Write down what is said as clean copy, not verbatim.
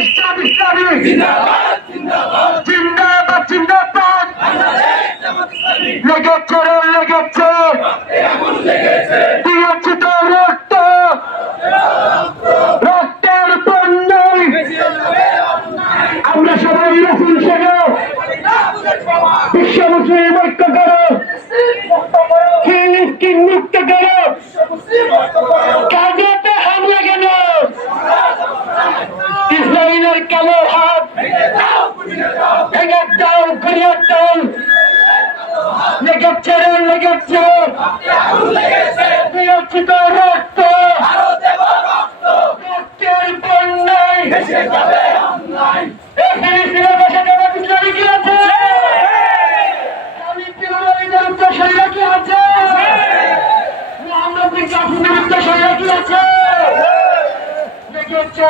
ইসলামী জিন্দাবাদ জিন্দাবাদ জিন্দাবাদ লেগেছে দিয়েছে তো রক্ত রক্তের বন্যায় আমরা সবাই রাসূল সেনা বিশ্ব মুসলিম ঐক্য করো ফিলিস্তিন মুক্ত করো গাজাতে হামলা কেন ইসরায়েলের কালো হাত ভেঙে দাও ঘুরিয়ে দাও লেগেছে দিয়েছে তো রক্ত রক্তের বন্যায় ফিলিস্তিনের পাশে জামাত ইসলামী কি আছে? আমি তিরুবাড়িদের উত্তর শরীরে কি আছে? মোহাম্মদ বিন কাসিমের উত্তর শরীরে কি আছে? লেগেছে